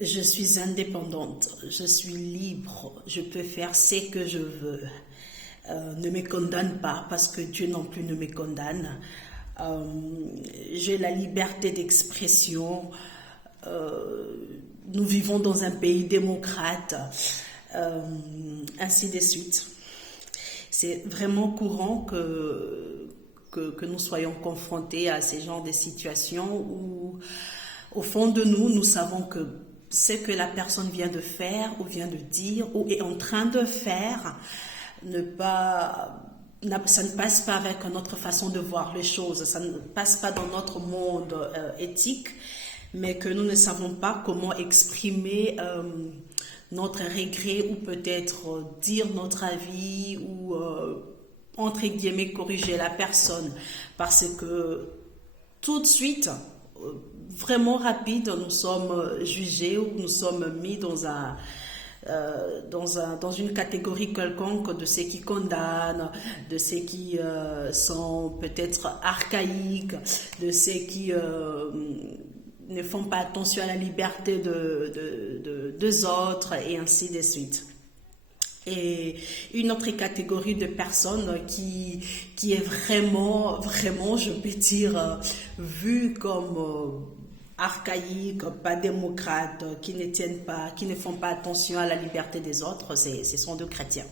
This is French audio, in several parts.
Je suis indépendante, je suis libre, je peux faire ce que je veux. Ne me condamne pas parce que Dieu non plus ne me condamne. Euh, j'ai la liberté d'expression. Nous vivons dans un pays démocrate, euh, ainsi de suite. C'est vraiment courant que nous soyons confrontés à ces genres de situations où, au fond de nous, nous savons que ce que la personne vient de faire ou vient de dire ou est en train de faire ça ne passe pas avec notre façon de voir les choses, ça ne passe pas dans notre monde éthique, mais que nous ne savons pas comment exprimer notre regret ou peut-être dire notre avis ou entre guillemets corriger la personne parce que tout de suite vraiment rapide nous sommes jugés ou nous sommes mis dans une catégorie quelconque de ceux qui condamnent, de ceux qui sont peut-être archaïques, de ceux qui ne font pas attention à la liberté des autres et ainsi de suite. Et une autre catégorie de personnes qui est vraiment, je peux dire, vue comme archaïques, pas démocrates, qui ne font pas attention à la liberté des autres, ce sont des chrétiens.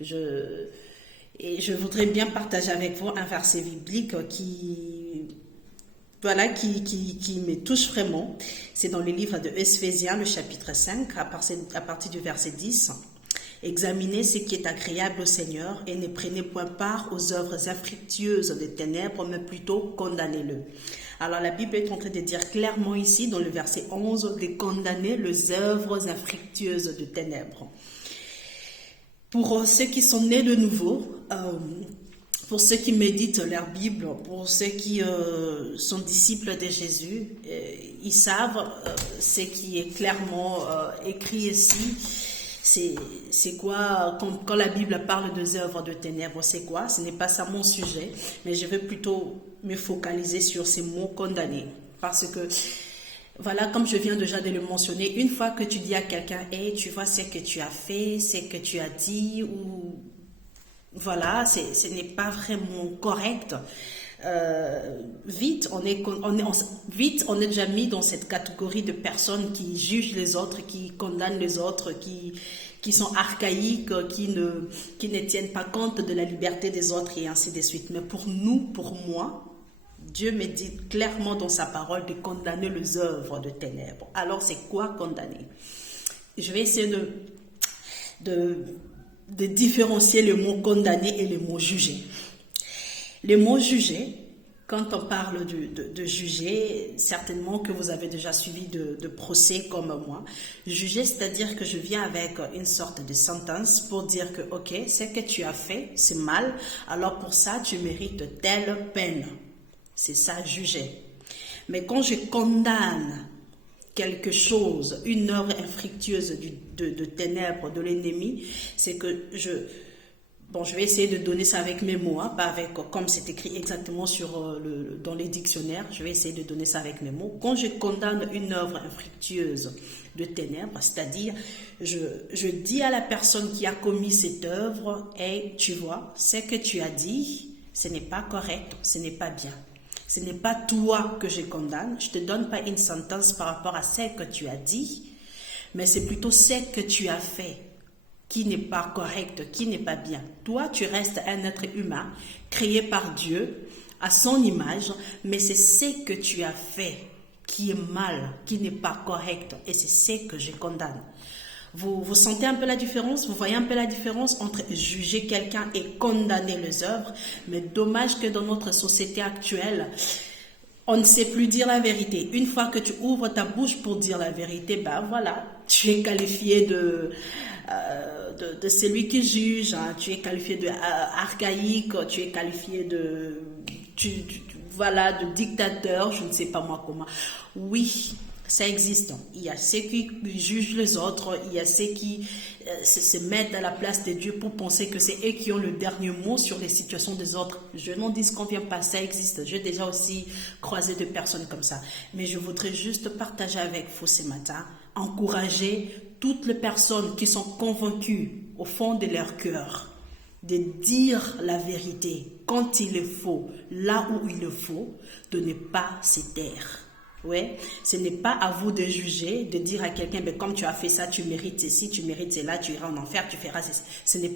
Et je voudrais bien partager avec vous un verset biblique qui me touche vraiment. C'est dans le livre de Ephésiens, le chapitre 5, à partir du verset 10. Examinez ce qui est agréable au Seigneur et ne prenez point part aux œuvres infructueuses des ténèbres, mais plutôt condamnez-le. Alors la Bible est en train de dire clairement ici, dans le verset 11, de condamner les œuvres infructueuses des ténèbres. Pour ceux qui sont nés de nouveau, pour ceux qui méditent leur Bible, pour ceux qui sont disciples de Jésus, ils savent ce qui est clairement écrit ici. C'est quoi, quand la Bible parle des œuvres de ténèbres, c'est quoi? Ce n'est pas ça mon sujet, mais je vais plutôt me focaliser sur ces mots condamnés. Parce que, voilà, comme je viens déjà de le mentionner, une fois que tu dis à quelqu'un, hey, tu vois ce que tu as fait, ce que tu as dit, ou voilà, ce n'est pas vraiment correct. Vite, on est déjà mis dans cette catégorie de personnes qui jugent les autres, qui condamnent les autres, qui sont archaïques, qui ne tiennent pas compte de la liberté des autres et ainsi de suite. Mais pour moi, Dieu me dit clairement dans sa parole de condamner les œuvres de ténèbres. Alors c'est quoi condamner? Je vais essayer de différencier le mot condamner et le mot juger. Le mot juger, quand on parle de juger, certainement que vous avez déjà suivi de procès comme moi. Juger, c'est-à-dire que je viens avec une sorte de sentence pour dire que, ok, ce que tu as fait, c'est mal, alors pour ça, tu mérites telle peine. C'est ça, juger. Mais quand je condamne quelque chose, une œuvre infructueuse de ténèbres, de l'ennemi, c'est que je vais essayer de donner ça avec mes mots, pas avec, comme c'est écrit exactement dans les dictionnaires, je vais essayer de donner ça avec mes mots. Quand je condamne une œuvre infructueuse de ténèbres, c'est-à-dire, je dis à la personne qui a commis cette œuvre, hey, tu vois, ce que tu as dit, ce n'est pas correct, ce n'est pas bien. Ce n'est pas toi que je condamne, je ne te donne pas une sentence par rapport à ce que tu as dit, mais c'est plutôt ce que tu as fait qui n'est pas correct, qui n'est pas bien. Toi, tu restes un être humain, créé par Dieu, à son image, mais c'est ce que tu as fait qui est mal, qui n'est pas correct, et c'est ce que je condamne. Vous sentez un peu la différence? Vous voyez un peu la différence entre juger quelqu'un et condamner les œuvres? Mais dommage que dans notre société actuelle, on ne sait plus dire la vérité. Une fois que tu ouvres ta bouche pour dire la vérité, ben voilà, tu es qualifié de celui qui juge, hein, tu es qualifié de archaïque, tu es qualifié de dictateur, je ne sais pas moi comment. Oui, Ça existe. Il y a ceux qui jugent les autres, il y a ceux qui se mettent à la place de Dieu pour penser que c'est eux qui ont le dernier mot sur les situations des autres. Je n'en disconviens pas, ça existe. J'ai déjà aussi croisé des personnes comme ça. Mais je voudrais juste partager avec vous ce matin, encourager toutes les personnes qui sont convaincues au fond de leur cœur de dire la vérité quand il le faut, là où il le faut, de ne pas se taire. Ouais, ce n'est pas à vous de juger, de dire à quelqu'un, ben, comme tu as fait ça, tu mérites ceci, tu mérites cela, tu iras en enfer, tu feras ceci. Ce n'est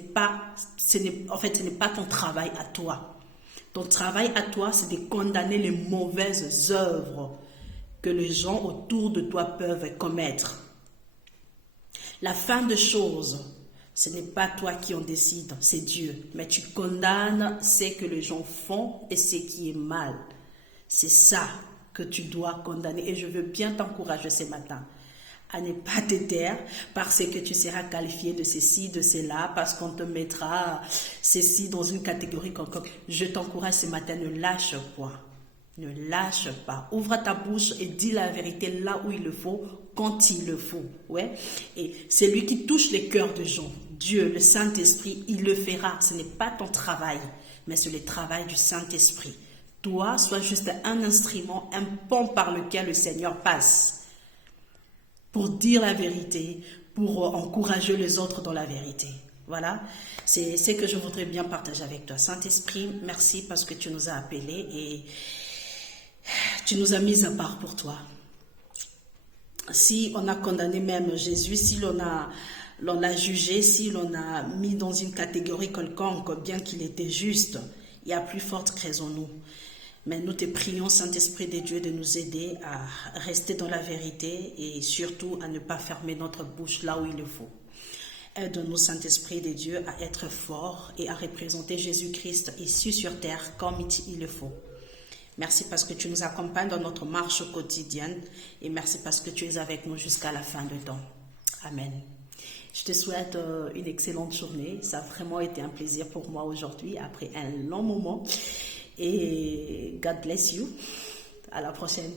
pas ton travail à toi. Ton travail à toi, c'est de condamner les mauvaises œuvres que les gens autour de toi peuvent commettre. La fin des choses, ce n'est pas toi qui en décide, c'est Dieu. Mais tu condamnes ce que les gens font et ce qui est mal. C'est ça que tu dois condamner. Et je veux bien t'encourager ce matin à ne pas te taire parce que tu seras qualifié de ceci, de cela, parce qu'on te mettra ceci dans une catégorie quelconque. Je t'encourage ce matin, ne lâche pas. Ne lâche pas. Ouvre ta bouche et dis la vérité là où il le faut, quand il le faut. Ouais. Et c'est lui qui touche les cœurs des gens. Dieu, le Saint-Esprit, il le fera. Ce n'est pas ton travail, mais c'est le travail du Saint-Esprit. Toi, sois juste un instrument, un pont par lequel le Seigneur passe pour dire la vérité, pour encourager les autres dans la vérité. Voilà, c'est ce que je voudrais bien partager avec toi. Saint-Esprit, merci parce que tu nous as appelés et tu nous as mis à part pour toi. Si on a condamné même Jésus, si l'on l'a jugé, si l'on a mis dans une catégorie quelconque, bien qu'il était juste, il y a plus forte raison nous. Mais nous te prions, Saint-Esprit de Dieu, de nous aider à rester dans la vérité et surtout à ne pas fermer notre bouche là où il le faut. Aide-nous, Saint-Esprit de Dieu, à être forts et à représenter Jésus-Christ ici sur terre comme il le faut. Merci parce que tu nous accompagnes dans notre marche quotidienne et merci parce que tu es avec nous jusqu'à la fin du temps. Amen. Je te souhaite une excellente journée. Ça a vraiment été un plaisir pour moi aujourd'hui après un long moment. Et God bless you. À la prochaine.